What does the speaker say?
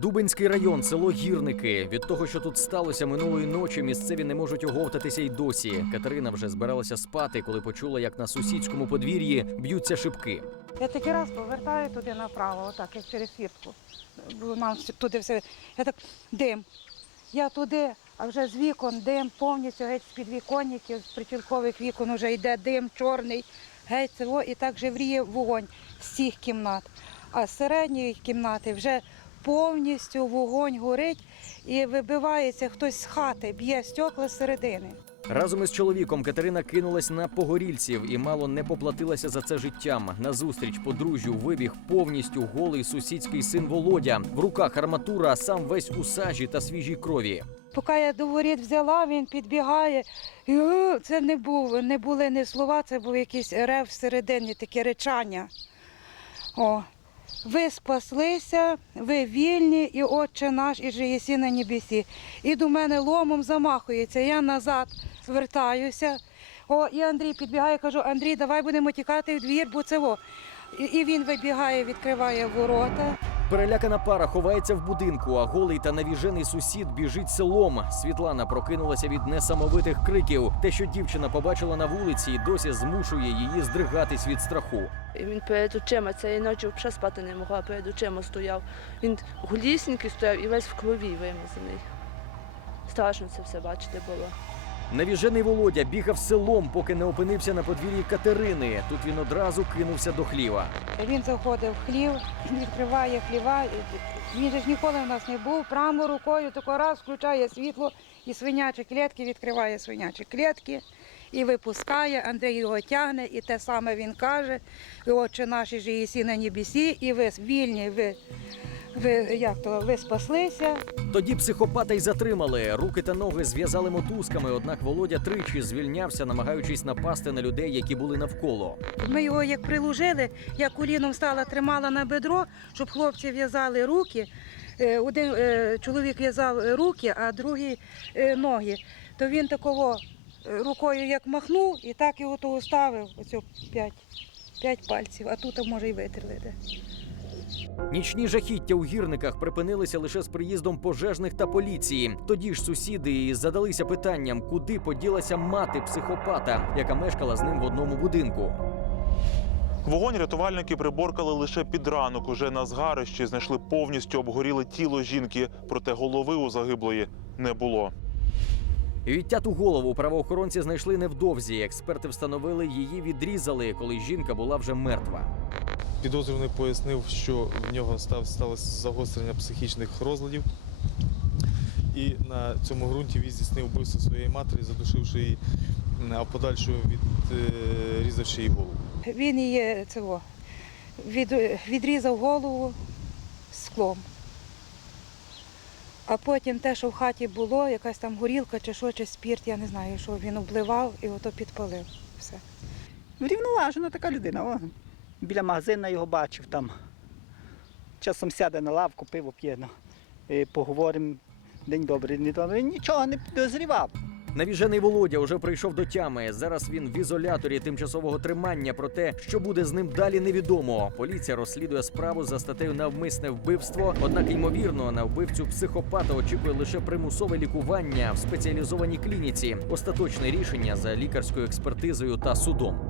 Дубинський район, село Гірники. Від того, що тут сталося минулої ночі, місцеві не можуть оговтатися й досі. Катерина вже збиралася спати, коли почула, як на сусідському подвір'ї б'ються шибки. Я такий раз повертаю туди направо, отак, як через фіртку. Бо Нам туди все. Я так дим. Я туди, а вже з вікон дим повністю геть з-під віконників, з притілкових вікон вже йде дим чорний, геть цього, і так жевріє вогонь з цих кімнат. А з середньої кімнати вже повністю вогонь горить і вибивається хтось з хати, б'є стекла з середини. Разом із чоловіком Катерина кинулась на погорільців і мало не поплатилася за це життям. Назустріч подружжю вибіг повністю голий сусідський син Володя. В руках арматура, а сам весь у сажі та свіжій крові. Поки я до воріт взяла, він підбігає. І, «О!» це не був, не були не слова, це був якийсь рев всередині, таке речання. О, ви спаслися, ви вільні, і Отче наш, і же єсі на небесі. І до мене ломом замахується. Я назад звертаюся. О, і Андрій підбігає, кажу, Андрій, давай будемо тікати в двір, бо це во. І, він вибігає, відкриває ворота. Перелякана пара ховається в будинку, а голий та навіжений сусід біжить селом. Світлана прокинулася від несамовитих криків. Те, що дівчина побачила на вулиці, і досі змушує її здригатись від страху. І він перед очима цієї ночі взагалі спати не могла, перед очима стояв. Він голісінький стояв і весь в крові вимазаний. Страшно це все бачити було. Навіжений Володя бігав селом, поки не опинився на подвір'ї Катерини. Тут він одразу кинувся до хліва. Він заходив в хлів, відкриває хліва. Він же ж ніколи в нас не був. Прямо рукою тако раз включає світло і свинячі клітки відкриває свинячі клітки і випускає. Андрій його тягне, і те саме він каже. І отче наші ж єсі на небесі, і ви вільні, ви, ви, як то, ви спаслися. Тоді психопата й затримали. Руки та ноги зв'язали мотузками. Однак Володя тричі звільнявся, намагаючись напасти на людей, які були навколо. Ми його як приложили, я коліном стала, тримала на бедро, щоб хлопці в'язали руки. Е, Один е, чоловік в'язав руки, а другий е, ноги. То він такого рукою як махнув і так його то уставив, оцю п'ять, п'ять пальців, а тут може й витерли. Нічні жахіття у гірниках припинилися лише з приїздом пожежних та поліції. Тоді ж сусіди і задалися питанням, куди поділася мати психопата, яка мешкала з ним в одному будинку. Вогонь рятувальники приборкали лише під ранок. Уже на згарищі знайшли повністю обгоріле тіло жінки, проте голови у загиблої не було. Відтяту голову правоохоронці знайшли невдовзі. Експерти встановили, її відрізали, коли жінка була вже мертва. Підозрюваний пояснив, що в нього став, сталося загострення психічних розладів. І на цьому ґрунті він здійснив вбивство своєї матері, задушивши її, а в подальшому відрізавши їй голову. Він її цього, від, відрізав голову склом. А потім те, що в хаті було, якась там горілка чи що, чи спірт, я не знаю, що він обливав і ото підпалив. Все. Врівноважена така людина. О, біля магазину його бачив там. Часом сяде на лавку, пиво п'є. ну, Поговоримо день добрий, не добрий. Нічого не підозрівав. Навіжений Володя уже прийшов до тями. Зараз він в ізоляторі тимчасового тримання. Про те, що буде з ним далі, невідомо. Поліція розслідує справу за статтею навмисне вбивство. Однак, ймовірно, на вбивцю психопата очікує лише примусове лікування в спеціалізованій клініці. Остаточне рішення за лікарською експертизою та судом.